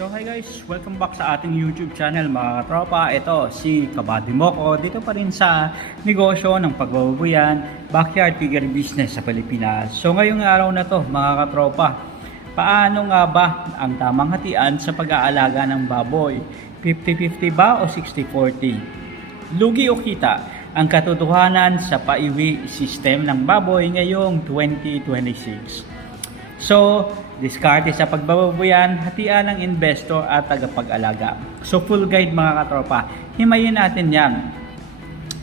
So hi guys, welcome back sa ating YouTube channel mga katropa. Ito si Kabady Moko, dito pa rin sa negosyo ng pagbababuyan, backyard piggery business sa Pilipinas. So ngayong araw na to mga katropa, paano nga ba ang tamang hatian sa pag-aalaga ng baboy? 50-50 ba o 60-40? Lugi o kita ang katotohanan sa paiwi system ng baboy ngayong 2026. So, diskarte sa pagbababoyan, hatian ng investor at tagapag-alaga. So, full guide mga katropa. Himayin natin yan.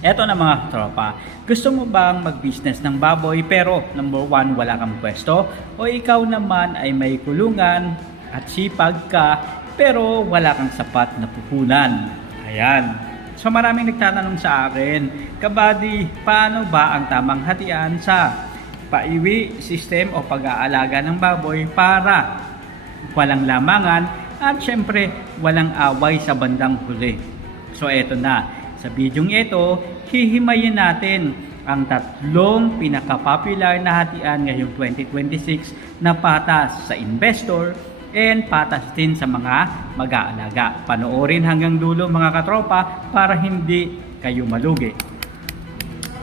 Eto na mga katropa. Gusto mo bang mag-business ng baboy pero number 1, wala kang pwesto? O ikaw naman ay may kulungan at sipag ka pero wala kang sapat na puhunan? Ayan. So, maraming nagtatanong sa akin, Kabady, paano ba ang tamang hatian sa paiwi system o pag-aalaga ng baboy para walang lamangan at syempre walang away sa bandang huli? So eto na, sa bidyong ito, hihimayin natin ang tatlong pinaka-popular na hatian ngayong 2026 na patas sa investor and patas din sa mga mag-aalaga. Panoorin hanggang dulo mga katropa para hindi kayo malugi.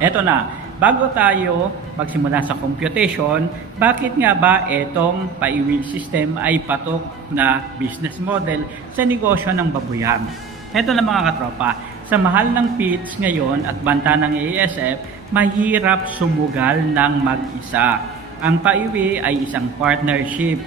Eto na. Bago tayo magsimula sa computation, bakit nga ba itong paiwi system ay patok na business model sa negosyo ng babuyan? Ito na mga katropa, sa mahal ng feeds ngayon at banta ng ASF, mahirap sumugal ng mag-isa. Ang paiwi ay isang partnership.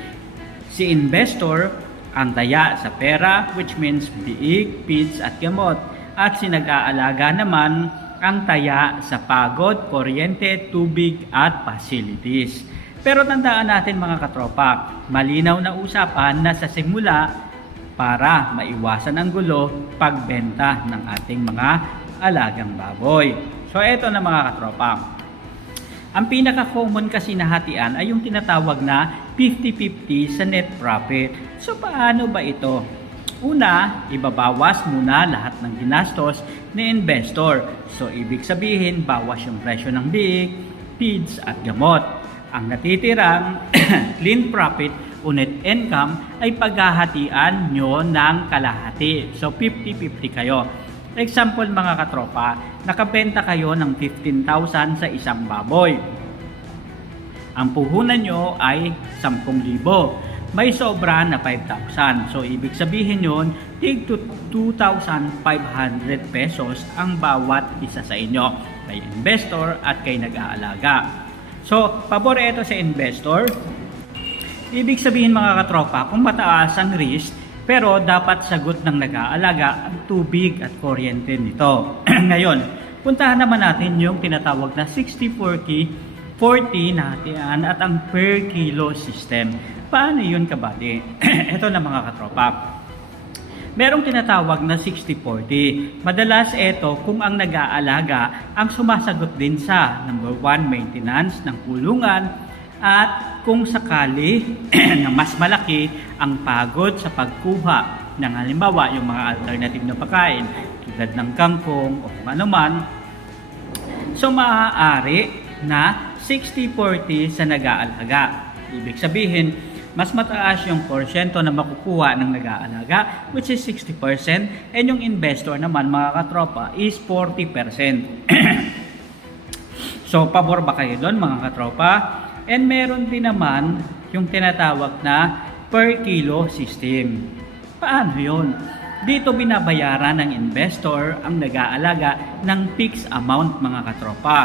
Si investor ang taya sa pera, which means biig, feeds at gamot. At si nag-aalaga naman ang taya sa pagod, kuryente, tubig at facilities. Pero tandaan natin mga katropa, malinaw na usapan na sa simula para maiwasan ang gulo pagbenta ng ating mga alagang baboy. So eto na mga katropa. Ang pinaka-common kasi na hatian ay yung tinatawag na 50-50 sa net profit. So paano ba ito? Una, ibabawas muna lahat ng ginastos ni investor. So, ibig sabihin, bawas yung presyo ng biik, feeds at gamot. Ang natitirang clean profit o net income ay paghahatian nyo ng kalahati. So, 50-50 kayo. Example mga katropa, nakabenta kayo ng 15,000 sa isang baboy. Ang puhunan nyo ay 10,000. May sobra na 5,000. So, ibig sabihin yun, tig to 2,500 pesos ang bawat isa sa inyo. Kay investor at kay nag-aalaga. So, pabor ito sa investor. Ibig sabihin mga katropa, kung mataas ang risk, pero dapat sagot ng nag-aalaga ang tubig at kuryente nito. Ngayon, puntahan naman natin yung tinatawag na 60-40 na hatian at ang per kilo system. Paano yun Kabady? Ito na mga katropa. Merong tinatawag na 60-40. Madalas ito kung ang nag-aalaga ang sumasagot din sa number 1, maintenance ng kulungan at kung sakali na mas malaki ang pagod sa pagkuha ng halimbawa yung mga alternative na pagkain tulad ng kangkong o kung ano man. So maaari na 60-40 sa nag-aalaga. Ibig sabihin, mas mataas yung porsyento na makukuha ng nag-aalaga, which is 60%, and yung investor naman, mga katropa, is 40%. So, pabor ba kayo doon, mga katropa? And meron din naman yung tinatawag na per kilo system. Paano yun? Dito binabayaran ng investor ang nag-aalaga ng fixed amount, mga katropa.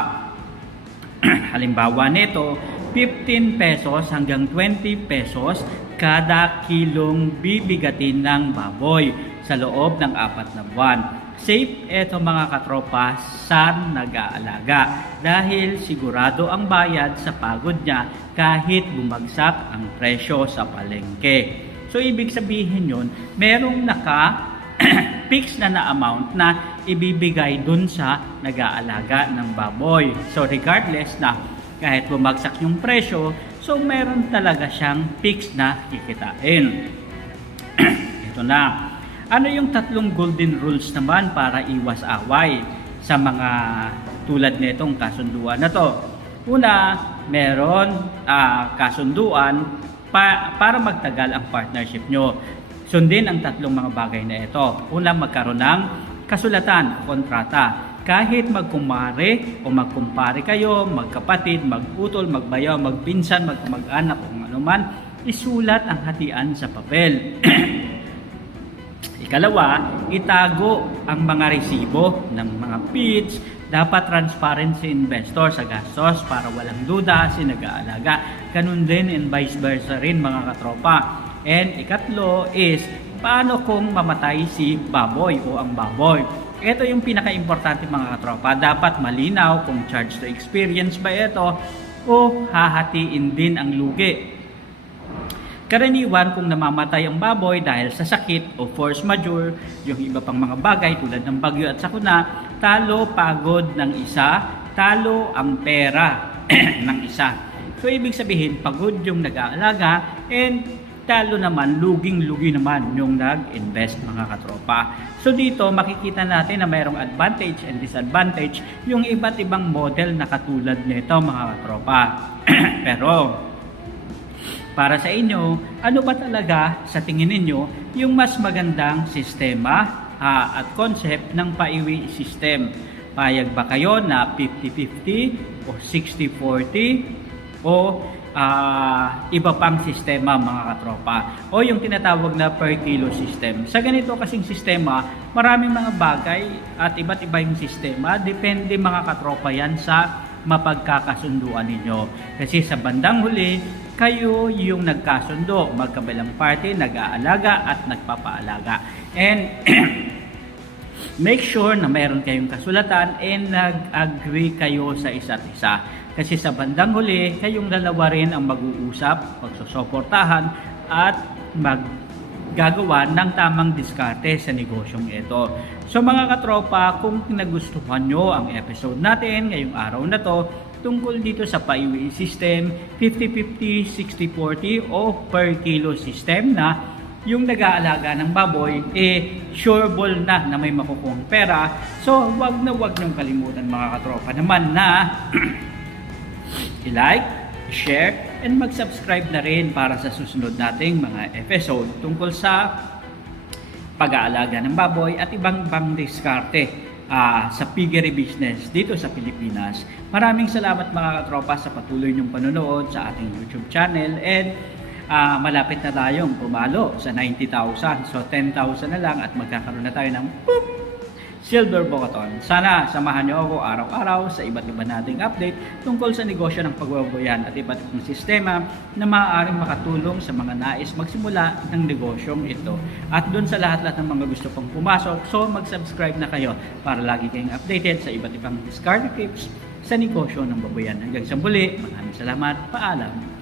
Halimbawa nito, 15 pesos hanggang 20 pesos kada kilong bibigatin ng baboy sa loob ng 4 na buwan. Safe ito mga katropa sa nag-aalaga dahil sigurado ang bayad sa pagod niya kahit bumagsak ang presyo sa palengke. So ibig sabihin yun, merong fix na amount na ibibigay dun sa nag-aalaga ng baboy. So regardless na kahit bumagsak yung presyo, so meron talaga siyang fix na kikitain. Ito na. Ano yung tatlong golden rules naman para iwas away sa mga tulad nitong kasunduan na to? Una, meron kasunduan para magtagal ang partnership nyo. Sundin ang tatlong mga bagay na ito. Una, magkaroon ng kasulatan, kontrata. Kahit magkumare o magkumpare kayo, magkapatid, magputol, magbayaw, magpinsan, magkamag-anak o kung ano man, isulat ang hatian sa papel. Ikalawa, itago ang mga resibo ng mga PITS. Dapat transparent si investor sa gastos para walang duda si nag-aalaga. Ganun din and vice versa rin mga katropa. And ikatlo is, paano kung mamatay si baboy o ang baboy? Ito yung pinaka-importante mga katropa. Dapat malinaw kung charge to experience ba ito o hahatiin din ang lugi. Karaniwan kung namamatay ang baboy dahil sa sakit o force majeure, yung iba pang mga bagay tulad ng bagyo at sakuna, talo pagod ng isa, talo ang pera ng isa. So ibig sabihin, pagod yung nag-aalaga and talo naman, luging-lugi naman yung nag-invest mga katropa. So dito makikita natin na mayroong advantage and disadvantage yung iba't ibang model na katulad nito mga katropa. Pero para sa inyo, ano ba talaga sa tingin ninyo yung mas magandang sistema at concept ng paiwi system? Payag ba kayo na 50-50 o 60-40 o iba pang sistema mga katropa o yung tinatawag na per kilo system? Sa ganito kasing sistema, maraming mga bagay at iba't iba yung sistema. Depende mga katropa yan sa mapagkakasunduan ninyo. Kasi sa bandang huli, kayo yung nagkasundo, magkabilang party, nag-aalaga at nagpapaalaga. And make sure na mayroon kayong kasulatan and nag-agree kayo sa isa't isa. Kasi sa bandang huli, kayong dalawa rin ang mag-uusap, magsusuportahan at maggagawa ng tamang diskarte sa negosyong ito. So mga katropa, kung nagustuhan nyo ang episode natin ngayong araw na to, tungkol dito sa paiwi system, 50-50, 60-40 o per kilo system na yung nag-aalaga ng baboy, sureable na may makukuhang pera. So, wag niyong kalimutan mga katropa naman na i-like, share, and mag-subscribe na rin para sa susunod nating mga episode tungkol sa pag-aalaga ng baboy at ibang diskarte sa piggery business dito sa Pilipinas. Maraming salamat mga katropa sa patuloy niyong panonood sa ating YouTube channel and malapit na tayong pumalo sa 90,000. So 10,000 na lang at magkakaroon na tayo ng boop, silver bokaton. Sana samahan niyo ako araw-araw sa iba't iba nating update tungkol sa negosyo ng pagbabayan at iba't ibang sistema na maaaring makatulong sa mga nais magsimula ng negosyong ito. At doon sa lahat-lahat ng mga gusto pang pumasok, so mag-subscribe na kayo para lagi kayong updated sa iba't ibang discard tips sa negosyo ng baboyan. Hanggang sa muli, maraming salamat. Paalam.